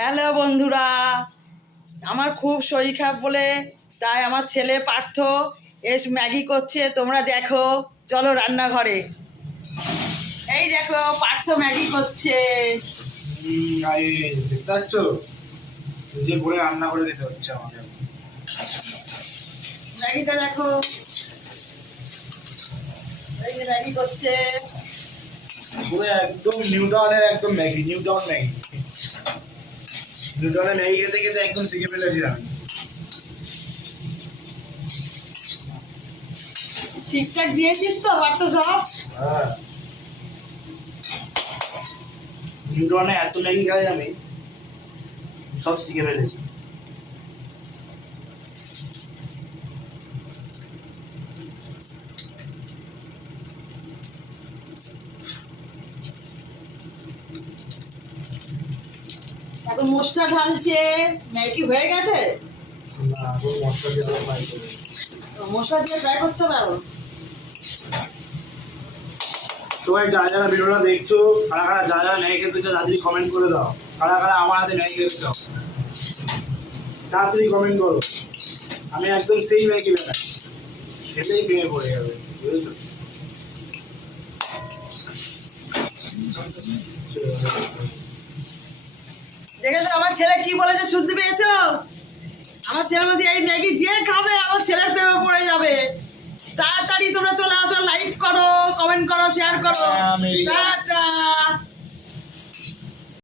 Hello বন্ধুরা, আমার খুব শরীর খারাপ বলে তাই আমার ছেলে পার্থ এস ম্যাগি করছে। তোমরা দেখো, চলো রান্নাঘরে। এই দেখো, পার্থ ম্যাগি করছে। দেখতে পাচ্ছ, নিজে করে রান্না করে দিতে হচ্ছে আমাকে। ম্যাগিটা দেখো, এই যে ম্যাগি করছে। পুরো একদম নিউটাউনের একদম ম্যাগি, নিউটাউন ম্যাগি। নিউটাউনের ম্যাগি খেতে খেতে একদম শিখে ফেলেছি আমি। ঠিকঠাক দিয়েছিস তো পার্থ সব? হ্যাঁ, নিউটাউনে এত ম্যাগি খাই আমি, সব শিখে ফেলেছি। এখন মশলা ঢালছে। ম্যাগি হয়ে গেছে? না, এখন মশলা দিয়ে ফ্রাই করবো। মশলা দিয়ে ফ্রাই করতে পারো। সবাই যারা যারা ভিডিওটা দেখছো, কারা কারা যারা যারা ম্যাগি খেতে চাও তাড়াতাড়ি কমেন্ট করে দাও। কারা কারা আমার হাতে ম্যাগি খেতে চাও তাড়াতাড়ি কমেন্ট করো। আমি একদম সেই ম্যাগি বানাই, খেলেই ভেঙে পড়ে যাবে, বুঝেছো? দেখেছো আমার ছেলে কি বলেছে, শুনতে পেয়েছো? আমার ছেলে বলছে এই ম্যাগি যে খাবে আমার ছেলের প্রেমে পড়ে যাবে। তাড়াতাড়ি তোমরা চলে আসো, লাইক করো, কমেন্ট করো, শেয়ার করো। টাটা।